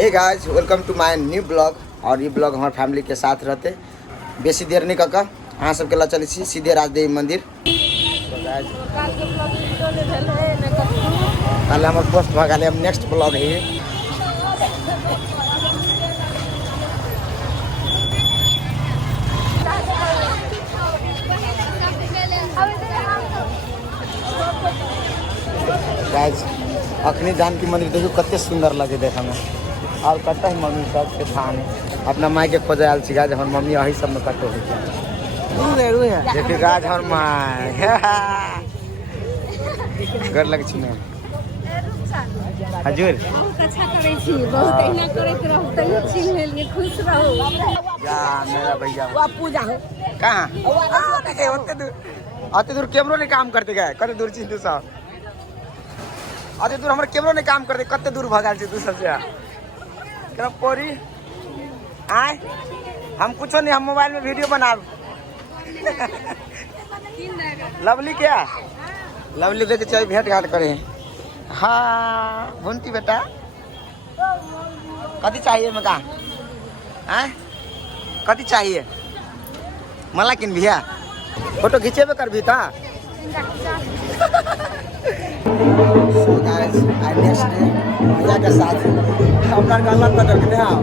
Hey guys welcome to my new blog. और ये blog हमारे फैमिली के साथ रहते बेसी देर नहीं कका अहाँ सबके ला चली सीधे राजदेवी मंदिर। कल हमारे पोस्ट भगा हम नेक्स्ट ब्लॉग है। गाइस अखनी जानकी मंदिर देखियो कते सुंदर लगे देखा में। और कत है मम्मी सब के थान अपना माई के खोज आयल छी गाज हमर मम्मी यही सब में कटो है देखिए गाज हमर माई घर लग छी में हजूर बहुत अच्छा करे छी बहुत एना करत रहू तनी छीन लेलिए खुश रहू या मेरा भैया बापू जा कहां देखे ओते दूर कैमरो नहीं काम करते गए कते दूर छी तू सब अरे दूर हमारे कैमरो नहीं काम करते कते दूर भगाल छी तू सबसे क्या पोरी आए हम कुछ नहीं हम मोबाइल में वीडियो बना लवली क्या लवली देख चाहिए भेंट घाट करे। हाँ भुंटी बेटा कथी चाहिए मैं कहा कथी चाहिए मला किन भैया फोटो खींचेबे कर भी था। So guys, I next day भैया के साथ अपना गलत पकड़ के आओ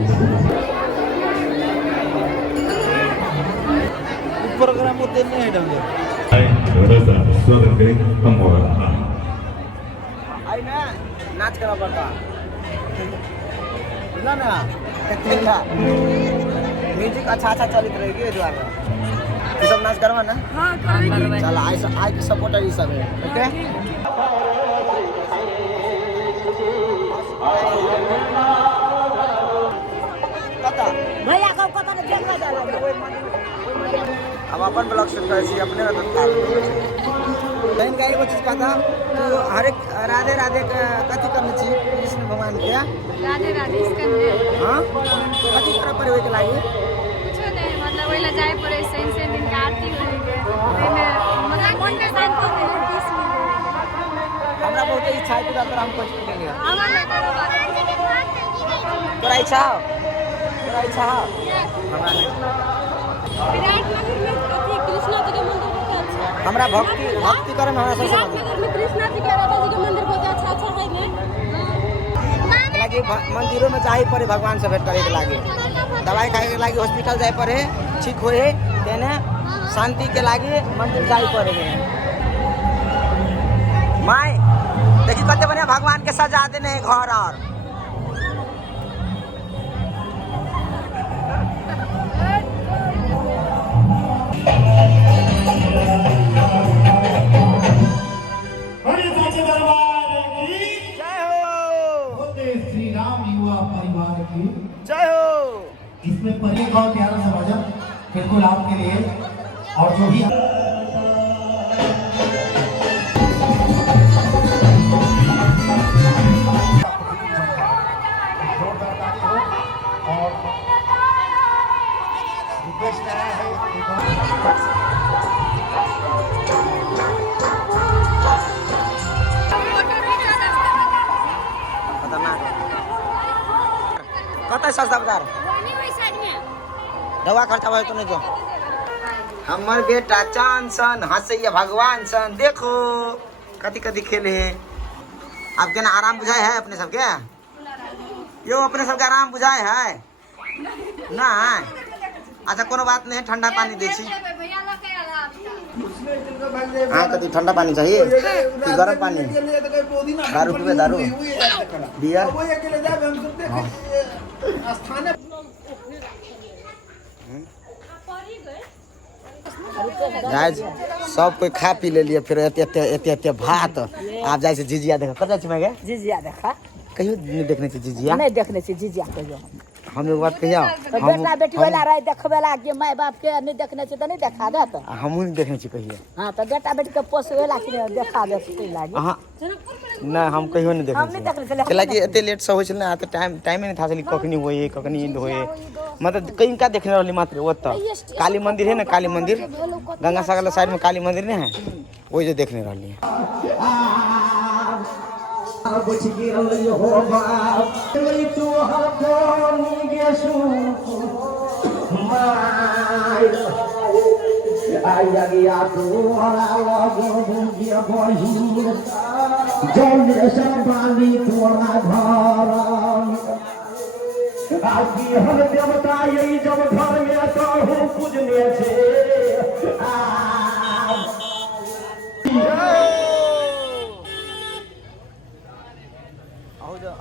प्रोग्राम होते नहीं है डंगे आई ना नाच करा पड़ता ना ना म्यूजिक अच्छा चलित रहेगी ये द्वारा ये सब नाच करवा ना। हां करबे चल आई के सपोर्टर ये सब है ओके। भैया को पता नहीं देखला जाला हम अपन ब्लॉग शूट करे छी अपने लाइन गाय को चीज पता तो हर एक राधे राधे कथी करने छी कृष्ण भगवान के राधे राधे स्कंदे हां कथी करे पर होय के लागी कुछ नहीं मतलब ओइला जाय पड़े सैन से दिन का आरती करे के एमे मतलब मन के शांत हो गए पीस में हमरा बहुत इच्छा है कि हम कुछ के लिए आवा ले तोरा इच्छा हमरा विराट नगर में कथी कृष्णा जी के मंदिर बहुत अच्छा हमरा भक्ति करे में हमरा सबसे नगर में कृष्णा जी के राधा जी के मंदिर बहुत अच्छा है ने लागी मंदिरों में चाहे पड़े भगवान से भेंट करे के लागी दवाई खाए के लागी हॉस्पिटल जाए पड़े ठीक होए तेने शांति के लागी मंदिर जाए पड़े। माय देखी कते बढ़िया भगवान के सजा देने घर और जय हो। इसमें परिक और प्यारा सा भजन बिल्कुल आपके लिए और जो भी कत सस्ता बाजार दवा खर्चा भाई तो नहीं जो हमार बेटा चांद सन हंसैया भगवान सन देखो कथी कथी खेले है आपके ना आराम बुझाए है अपने सबके यो अपने सबके आराम बुझाए है ना। अच्छा कोनो बात नहीं ठंडा पानी दे छी हाँ कथी ठंडा पानी चाहिए कि गर्म पानी दारू पीबे दारू बियर गाइस सब कोई खा पी ले लिए फिर एते भात आप जाए से जिजिया देखा कत जाए मैं जिजिया देखा कहियो नहीं देखने से जिजिया नहीं देखने से जिजिया कहियो हम एक बात कहिया बेटा बेटी वाला रह देखबेला के माय बाप के नहीं देखने से तो नहीं देखा दे तो हम नहीं देखने छी कहियो हां तो बेटा बेटी के पोसवेला के देखा दे से लागे हां ना हम कहियो नहीं हम नहीं देखने देखने से लागी एते लेट से होय छले ना तो टाइम नहीं था चली कखनी होय कखनी इंद होय मतलब कहीं का देखने वाली मात्र ओत काली मंदिर है ना काली मंदिर गंगा सागर साइड में काली मंदिर नहीं है वो जो देखने वाली है। गया तोरा लगे बहिन जौने संभाली तोरा घर आदि हम देवता यही जब घर में कहूँ पूजने छे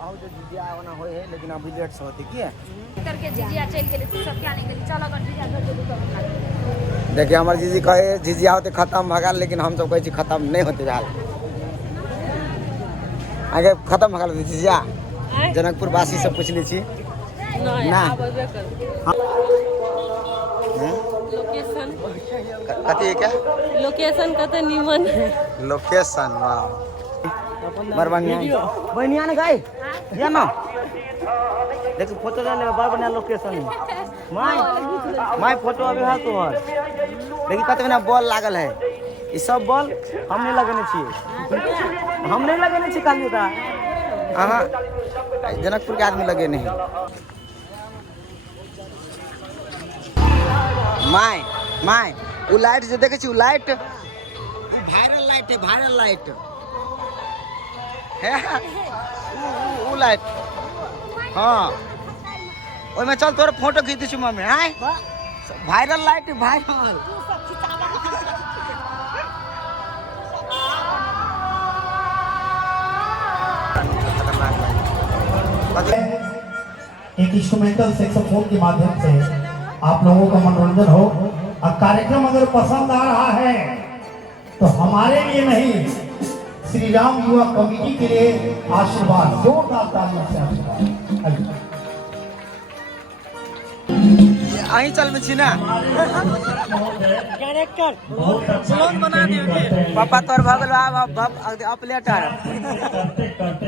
आओ जो जिजिया आना होए है लेकिन अभी लेट से होती की करके जिजिया चल गेली तू सब क्या नहीं गेली चलो कर जिजिया घर चलू तो देखिए हमारे जीजी कहे जिजिया होते खत्म भगा लेकिन हम सब कहे खत्म नहीं होते जाल आगे खत्म भगा लेते जिजिया जनकपुर वासी सब पूछ ली छी ना लोकेशन कथी है क्या लोकेशन कते निमन लोकेशन वाह मर बढ़िया बढ़िया ना गए या ना देख फोटो ले ले बड़ बढ़िया लोकेशन माय फोटो अभी है तो देखी कते ना बॉल लागल है ये सब बॉल हम नहीं लगने चाहिए हम नहीं लगने चाहिए कहियो का हां जनकपुर के आदमी लगे नहीं माय वो लाइट जो देखे छी वो लाइट वायरल लाइट है वो लाइट हाँ ओय में चल तोर फोटो खींच दी छी मम्मी हाय वायरल लाइट वायरल एक इंस्ट्रूमेंटल सेक्सोफोन के माध्यम से आप लोगों का मनोरंजन हो और कार्यक्रम अगर पसंद आ रहा है तो हमारे लिए नहीं श्री राम युवा कमेटी के लिए आशीर्वाद जोरदार तालियों से आशीर्वाद अहीं चल में छी ना कैरेक्टर स्लोन बना दियोगे पापा तोर भगल अब अपलेटर करते करते